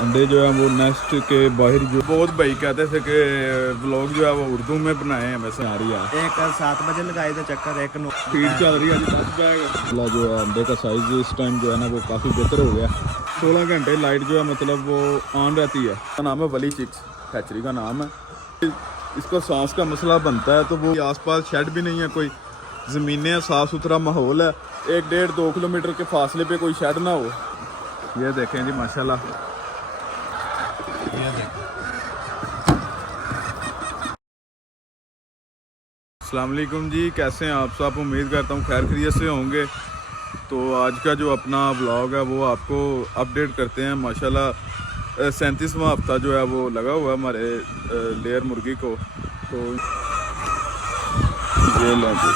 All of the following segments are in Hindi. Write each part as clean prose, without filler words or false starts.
अंडे जो है वो नेस्ट के बाहर जो बहुत भाई कहते थे कि व्लॉग जो है वो उर्दू में बनाए हैं, वैसे आ रही है। एक 7 बजे लगाए थे चक्कर, एक स्पीड चल रही है 10 बैग जो है। अंडे का साइज़ इस टाइम जो है ना वो काफ़ी बेहतर हो गया। 16 घंटे लाइट जो है मतलब वो ऑन रहती है। इसका नाम है वली चिक्स हैचरी का नाम है। इसको सांस का मसला बनता है तो वो आसपास शेड भी नहीं है, कोई ज़मीनें, साफ़ सुथरा माहौल है। 1-1.5-2 किलोमीटर के फासले पे कोई शेड ना हो। ये देखें जी माशाल्लाह। अस्सलाम वालेकुम जी, कैसे हैं आप सब? उम्मीद करता हूँ खैर खैरियत से होंगे। तो आज का जो अपना व्लॉग है वो आपको अपडेट करते हैं। माशाल्लाह 37वां हफ्ता जो है वो लगा हुआ है हमारे लेयर मुर्गी को। तो ये लें जी,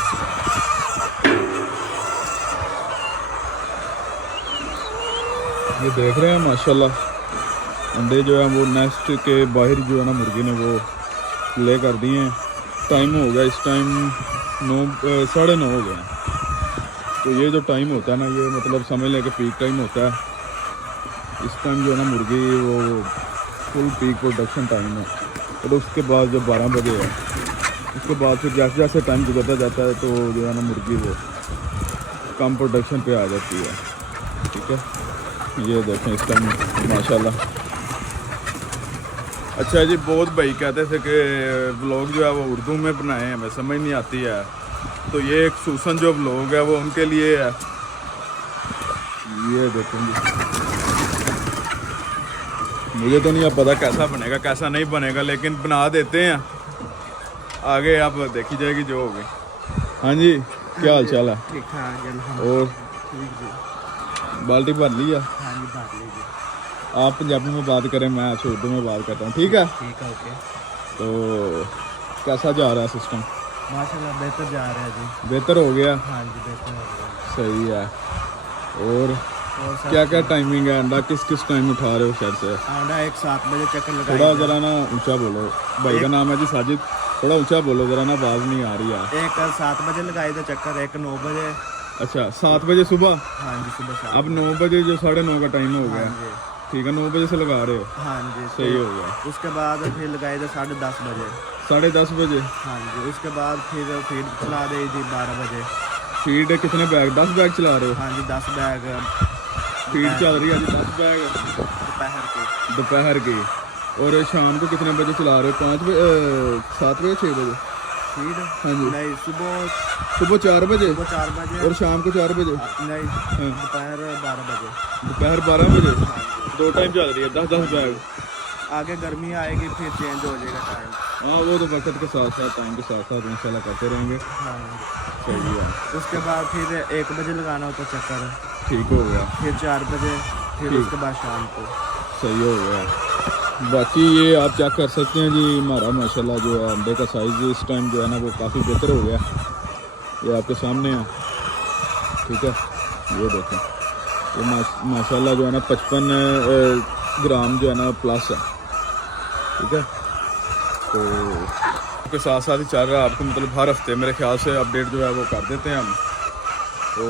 ये देख रहे हैं माशाल्लाह अंडे जो है वो नेस्ट के बाहर जो है ना मुर्गी ने वो ले कर दिए हैं। टाइम हो गया इस टाइम 9 हो गए हैं। तो ये जो टाइम होता है ना, ये मतलब समझ लें कि पीक टाइम होता है। इस टाइम जो है ना मुर्गी वो फुल पीक प्रोडक्शन टाइम है। और उसके बाद जो 12 बजे है, उसके बाद फिर जैसे जैसे टाइम गुजरता जाता है तो जो है ना मुर्गी वो कम प्रोडक्शन पे आ जाती है। ठीक है, ये देखें इस टाइम माशाल्लाह। अच्छा जी, बहुत भाई कहते थे कि व्लॉग जो है वो उर्दू में बनाए हैं, हमें समझ नहीं आती है। तो ये एक सूसन जो व्लॉग है वो उनके लिए है। ये देखेंगे, मुझे तो नहीं पता कैसा बनेगा कैसा नहीं बनेगा, लेकिन बना देते हैं। आगे आप देखी जाएगी जो होगी। हाँ जी, क्या हाल चाल है? ठीक ठाक। और बाल्टी भर लिया? हाँ जी, भर लीजिए। आप पंजाबी में बात करें, मैं उर्दू में बात करता हूँ। ठीक है, ओके। तो कैसा जा रहा है सिस्टम? माशाल्लाह बेहतर जा रहा है जी। बेहतर हो गया? हाँ जी, बेहतर हो गया। सही है। और सब क्या क्या टाइमिंग है? अंडा किस किस टाइम उठा रहे हो शहर से? अंडा एक 7 बजे चक्कर थोड़ा लगाए। ज़रा ना ऊंचा बोलो। भाई का नाम है जी साजिद, थोड़ा ऊंचा बोलो ज़रा ना, आवाज़ नहीं आ रही है। एक 7 बजे लगाए थे चक्कर, एक 9 बजे। अच्छा, 7 बजे सुबह? हाँ जी, सुबह 7। अब 9 बजे जो 9:30 का टाइम हो गया। हाँ जी। ठीक है, 9 बजे से लगा रहे हो? हाँ जी, सही हो गया। उसके बाद फिर लगाए थे 10:30 बजे। 10:30 बजे? हाँ जी। उसके बाद फिर फीड चला दी थी 12 बजे। फीड कितने बैग? 10 बैग चला रहे हो? हाँ जी, 10 बैग। फीड चल रही है जी 10 बैग दोपहर की। और शाम को कितने बजे चला रहे हो? 5 बजे, 7 बजे, 6 बजे फीड? हाँ जी। नहीं, सुबह 4 बजे? सुबह 4 बजे। और शाम को 4 बजे? नहीं, हाँ। दोपहर 12 बजे। दोपहर 12 बजे? 2 टाइम चल रही है 10-10 बैग। आगे गर्मी आएगी फिर चेंज हो जाएगा टाइम। हाँ, वो तो वक्त के साथ साथ टाइम के साथ साथ इंशाल्लाह करते रहेंगे। हाँ। सही है। उसके बाद फिर 1 बजे लगाना होता चक्कर। ठीक हो गया। फिर 4 बजे, फिर ठीक। उसके बाद शाम को। सही हो गया। बाकी ये आप चेक कर सकते हैं जी, हमारा माशाल्लाह जो है अंडे का साइज़ इस टाइम जो है ना वो काफ़ी बेहतर हो गया। ये आपके सामने है। ठीक है, ये देखें, ये माशाल्लाह जो है ना 55 ग्राम जो है ना प्लस है। ठीक है, तो उसके साथ साथ ही चल रहा है। आपको मतलब हर हफ्ते मेरे ख्याल से अपडेट जो है वो कर देते हैं हम। तो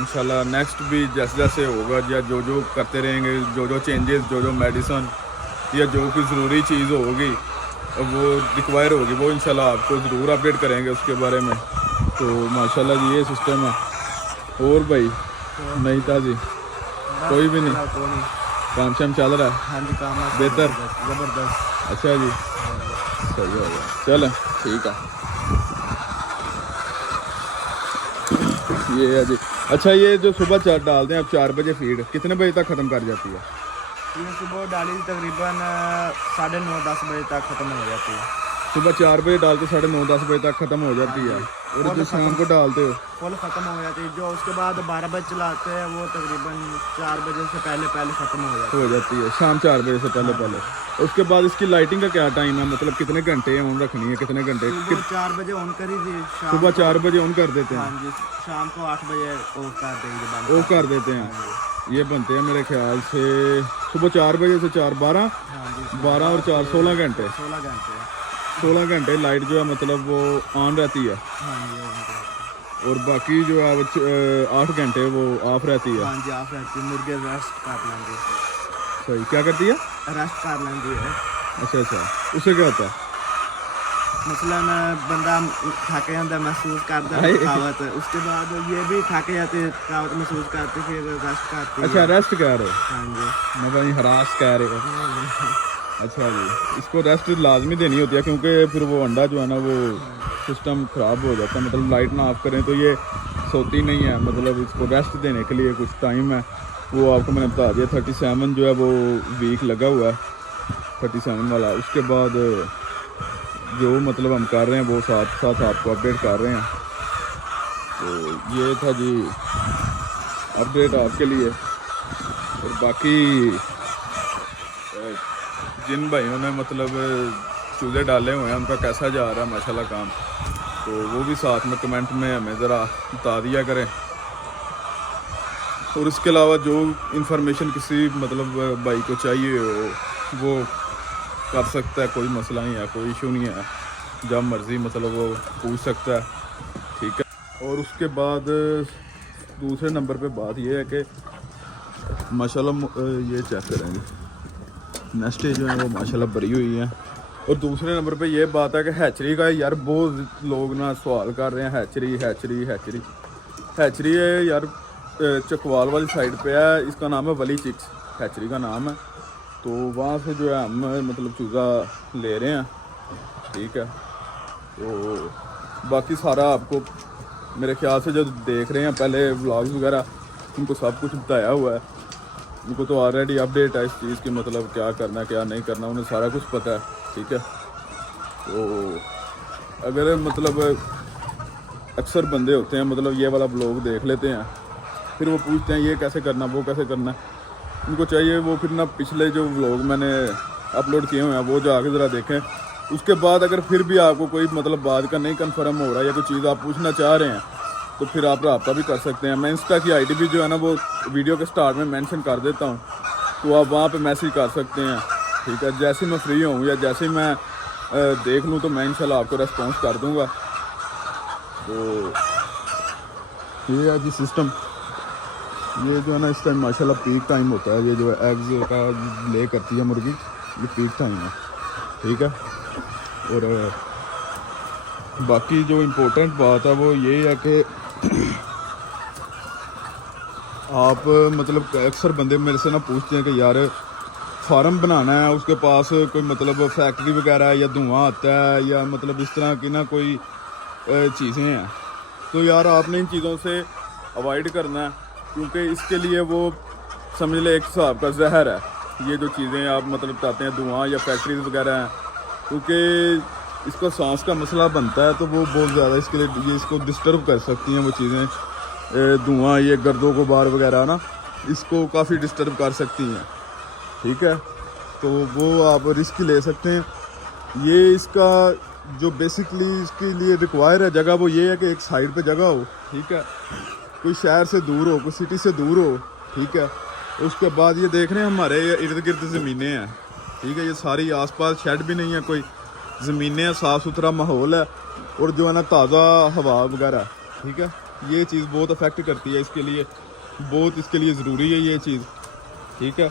इंशाल्लाह नेक्स्ट भी जैसे जैसे होगा या जो जो करते रहेंगे, जो जो चेंजेस, जो जो मेडिसन या जो कोई ज़रूरी चीज़ होगी वो रिक्वायर होगी, वो इंशाल्लाह आपको ज़रूर अपडेट करेंगे उसके बारे में। तो माशाल्लाह जी ये सिस्टम है। और भाई नहीं था जी? कोई भी नहीं? काम शाम चल रहा है? हाँ जी, काम बेहतर? ज़बरदस्त। अच्छा जी, सही हो गया। चलो ठीक है, ये है जी। अच्छा, ये जो सुबह डालते हैं आप 4 बजे फीड, कितने बजे तक ख़त्म कर जाती है? ये सुबह डाली तकरीबन 9:30-10 बजे तक ख़त्म हो जाती है। सुबह 4 बजे डालते 9:30-10 बजे तक ख़त्म हो जाती है। और जो शाम को डालते हो? फुल ख़त्म हो जाती है। जो उसके बाद 12 बजे चलाते हैं वो तकरीबन 4 बजे से पहले ख़त्म हो जाती है। शाम 4 बजे से पहले। उसके बाद इसकी लाइटिंग का क्या टाइम है? मतलब कितने घंटे ऑन रखनी है? कितने घंटे? सुबह 4 बजे ऑन करी थी, सुबह 4 बजे ऑन कर देते हैं? हाँ जी, शाम को 8 बजे ऑफ कर देते हैं। ये बनते हैं मेरे ख्याल से सुबह 4 बजे से 4, 12, हाँ जी, 12 और 4 16 घंटे। 16 घंटे लाइट जो है मतलब वो ऑन रहती है। हाँ जी, और बाकी जो है वो 8 घंटे वो ऑफ रहती है। हाँ जी, ऑफ रहती है। मुर्गे रेस्ट कर लेंगे। अच्छा जी, क्या करती है? रेस्ट कर लेंदी है। अच्छा अच्छा, उससे क्या होता है? मसलन बंदा थक जाता महसूस करता है थकावट, उसके बाद ये भी थक जाते थकावट महसूस करते फिर रेस्ट करती अच्छा, है। रेस्ट कह रहे हो? हाँ जी। मैं भाई हरास कह रहे हो। अच्छा जी, इसको रेस्ट लाजमी देनी होती है क्योंकि फिर वो अंडा जो है ना वो सिस्टम ख़राब हो जाता है, मतलब लाइट ना ऑफ करें तो ये सोती नहीं है, मतलब इसको रेस्ट देने के लिए कुछ टाइम है, वो आपको मैंने बता दिया। 37 जो है वो वीक लगा हुआ है, 37 वाला। उसके बाद जो मतलब हम कर रहे हैं वो साथ साथ आपको अपडेट कर रहे हैं। तो ये था जी अपडेट आपके लिए। और बाकी जिन भाइयों ने मतलब चूल्हे डाले हुए हैं उनका कैसा जा रहा है माशाल्लाह काम, तो वो भी साथ में कमेंट में हमें ज़रा बता दिया करें। और इसके अलावा जो इंफॉर्मेशन किसी मतलब भाई को चाहिए हो वो कर सकता है, कोई मसला नहीं है, कोई इशू नहीं है, जब मर्ज़ी मतलब वो पूछ सकता है, ठीक है। और उसके बाद दूसरे नंबर पे बात ये है कि माशाल्लाह ये चेक करेंगे नेस्टें जो हैं वो माशाल्लाह भरी हुई हैं। और दूसरे नंबर पे ये बात है कि हैचरी का यार बहुत लोग ना सवाल कर रहे हैं, हैचरी हैचरी हैचरी हैचरी है यार, चकवाल वाली साइड पे है, इसका नाम है वली चिक्स, हैचरी का नाम है। तो वहाँ से जो है हम मतलब चूज़ा ले रहे हैं, ठीक है। तो बाकी सारा आपको मेरे ख्याल से जो देख रहे हैं पहले व्लॉग्स वगैरह उनको सब कुछ बताया हुआ है, उनको तो ऑलरेडी अपडेट है इस चीज़ की, मतलब क्या करना क्या नहीं करना उन्हें सारा कुछ पता है, ठीक है। तो अगर मतलब अक्सर बंदे होते हैं मतलब ये वाला ब्लॉग देख लेते हैं, फिर वो पूछते हैं ये कैसे करना वो कैसे करना, उनको चाहिए वो फिर ना पिछले जो व्लॉग मैंने अपलोड किए हुए हैं वो जाके ज़रा देखें। उसके बाद अगर फिर भी आपको कोई मतलब बात का नहीं कन्फर्म हो रहा है या कोई चीज़ आप पूछना चाह रहे हैं तो फिर आप रब्ता भी कर सकते हैं। मैं इंस्टा की आईडी भी जो है ना वो वीडियो के स्टार्ट में मेंशन कर देता हूँ, तो आप वहाँ पे मैसेज कर सकते हैं, ठीक है। जैसे मैं फ्री हूँ या जैसे मैं देख लूँ तो मैं इंशाल्लाह आपको रेस्पॉन्स कर दूँगा। तो ये है जी सिस्टम, ये जो है ना इस टाइम माशाल्लाह पीक टाइम होता है, ये जो है एग्स का ले करती है मुर्गी, ये पीक टाइम है, ठीक है। और बाकी जो इम्पोर्टेंट बात है वो ये है कि आप मतलब अक्सर बंदे मेरे से ना पूछते हैं कि यार फार्म बनाना है, उसके पास कोई मतलब फैक्ट्री वगैरह या धुआं आता है या मतलब इस तरह की ना कोई चीज़ें हैं, तो यार आपने इन चीज़ों से अवॉइड करना है, क्योंकि इसके लिए वो समझ ले एक हिसाब का जहर है, ये जो चीज़ें आप मतलब बताते हैं धुआं या फैक्ट्रीज वगैरह हैं, क्योंकि इसका सांस का मसला बनता है तो वो बहुत ज़्यादा इसके लिए ये इसको डिस्टर्ब कर सकती हैं वो चीज़ें, धुआं ये गर्दों को बार वगैरह ना इसको काफ़ी डिस्टर्ब कर सकती हैं, ठीक है। तो वो आप रिस्क ले सकते हैं। ये इसका जो बेसिकली इसके लिए रिक्वायर है जगह वो ये है कि एक साइड पे जगह हो, ठीक है, कोई शहर से दूर हो, कोई सिटी से दूर हो, ठीक है। उसके बाद ये देख रहे हैं हमारे इर्द गिर्द ज़मीनें हैं, ठीक है, ये सारी आसपास शेड भी नहीं है, कोई ज़मीनें हैं, साफ़ सुथरा माहौल है और जो है ना ताज़ा हवा वगैरह, ठीक है। ये चीज़ बहुत अफेक्ट करती है, इसके लिए बहुत इसके लिए ज़रूरी है ये चीज़, ठीक है।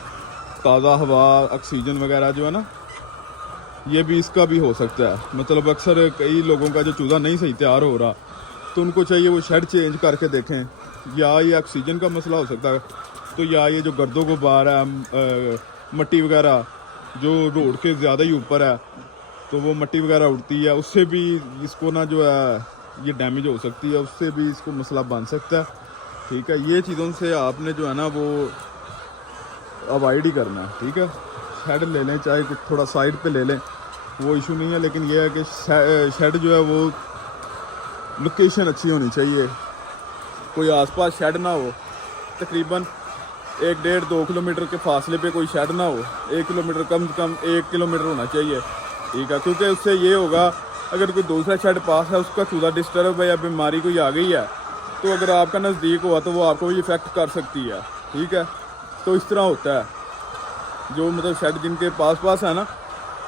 ताज़ा हवा ऑक्सीजन वगैरह जो है ना ये भी इसका भी हो सकता है, मतलब अक्सर कई लोगों का जो चूज़ा नहीं सही तैयार हो रहा तो उनको चाहिए वो शेड चेंज करके देखें, या ये ऑक्सीजन का मसला हो सकता है, तो या ये जो गर्दों को बार है मट्टी वगैरह जो रोड के ज़्यादा ही ऊपर है तो वो मट्टी वगैरह उड़ती है, उससे भी इसको ना जो है ये डैमेज हो सकती है, उससे भी इसको मसला बन सकता है, ठीक है। ये चीज़ों से आपने जो है ना वो अवॉइड ही करना है, ठीक है। शेड ले लें चाहे कुछ थोड़ा साइड पे ले लें, वो इशू नहीं है, लेकिन ये है कि शेड जो है वो लोकेशन अच्छी होनी चाहिए, कोई आसपास शेड ना हो, तकरीबन 1-1.5-2 किलोमीटर के फासले पे कोई शेड ना हो, 1 किलोमीटर कम से कम 1 किलोमीटर होना चाहिए, ठीक है। क्योंकि उससे ये होगा अगर कोई दूसरा शेड पास है उसका चूज़ा डिस्टर्ब है या बीमारी कोई आ गई है तो अगर आपका नज़दीक हुआ तो वो आपको भी इफेक्ट कर सकती है, ठीक है। तो इस तरह होता है जो मतलब शेड जिनके पास पास है ना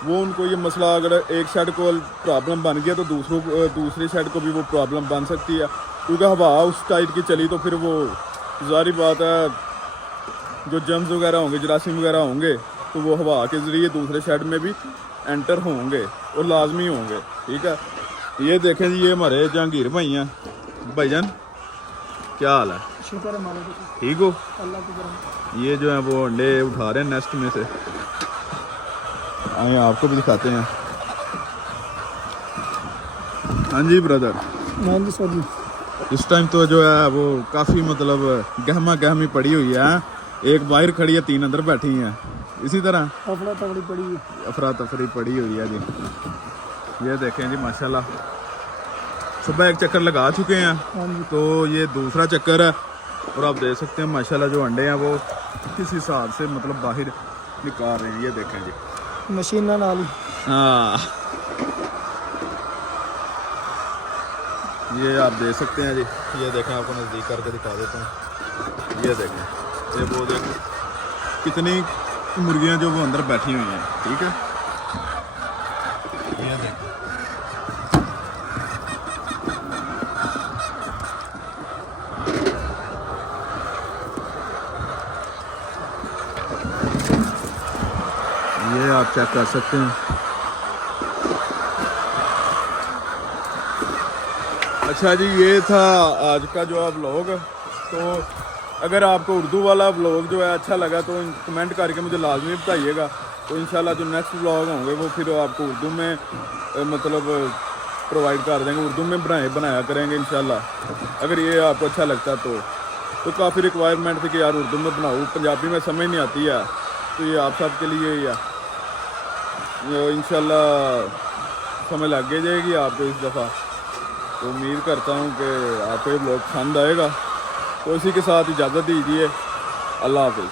वो उनको ये मसला अगर एक शेड को प्रॉब्लम बन गया तो दूसरे शेड को भी वो प्रॉब्लम बन सकती है, क्योंकि हवा उस टाइप की चली तो फिर वो ज़ाहिर बात है जो जम्स वगैरह होंगे, जरासीम वगैरह होंगे, तो वो हवा के ज़रिए दूसरे शेड में भी एंटर होंगे और लाजमी होंगे। ठीक है, ये देखें जी, ये हमारे जहांगीर भाई हैं। भाईजान क्या हाल है? शुक्र है मालिक ठीक हो? अल्लाह की करम। ये जो है वो अंडे उठा रहे हैं नेस्ट में से। आए आपको भी दिखाते हैं। हाँ जी ब्रदर, हाँ जी सर जी। इस टाइम तो जो है वो काफ़ी मतलब गहमा गहमी पड़ी हुई है। एक बाहर खड़ी है, 3 अंदर बैठी हैं। इसी तरह अफरा तफरी पड़ी है। अफरा तफरी पड़ी हुई है जी। ये देखें जी माशाल्लाह, सुबह एक चक्कर लगा चुके हैं, हाँ जी। तो ये दूसरा चक्कर है। और आप देख सकते हैं माशाल्लाह जो अंडे हैं वो किस हिसाब से मतलब बाहर निकाल रहे हैं। ये देखें जी, मशीन नाल ही। हाँ ये आप देख सकते हैं जी। ये देखें, आपको नज़दीक करके दिखा देता हूँ। ये देखें, ये वो देखें कितनी मुर्गियाँ जो वो अंदर बैठी हुई हैं। ठीक है, ये देखें, ये आप चेक कर सकते हैं। अच्छा जी, ये था आज का जो है व्लॉग। तो अगर आपको उर्दू वाला व्लॉग जो है अच्छा लगा तो कमेंट करके मुझे लाजमी बताइएगा। तो इंशाल्लाह जो नेक्स्ट व्लॉग होंगे वो फिर आपको उर्दू में मतलब प्रोवाइड कर देंगे, उर्दू में बनाया करेंगे इंशाल्लाह। अगर ये आपको अच्छा लगता तो काफ़ी रिक्वायरमेंट थी कि यार उर्दू में बनाओ, पंजाबी में समझ नहीं आती है, तो ये आप सब के लिए ही है। इंशाल्लाह समझ लग जाएगी आपको इस दफ़ा। तो उम्मीद करता हूँ कि आपको ये ब्लॉग पसंद आएगा। तो इसी के साथ इजाज़त दीजिए। अल्लाह हाफ़िज़।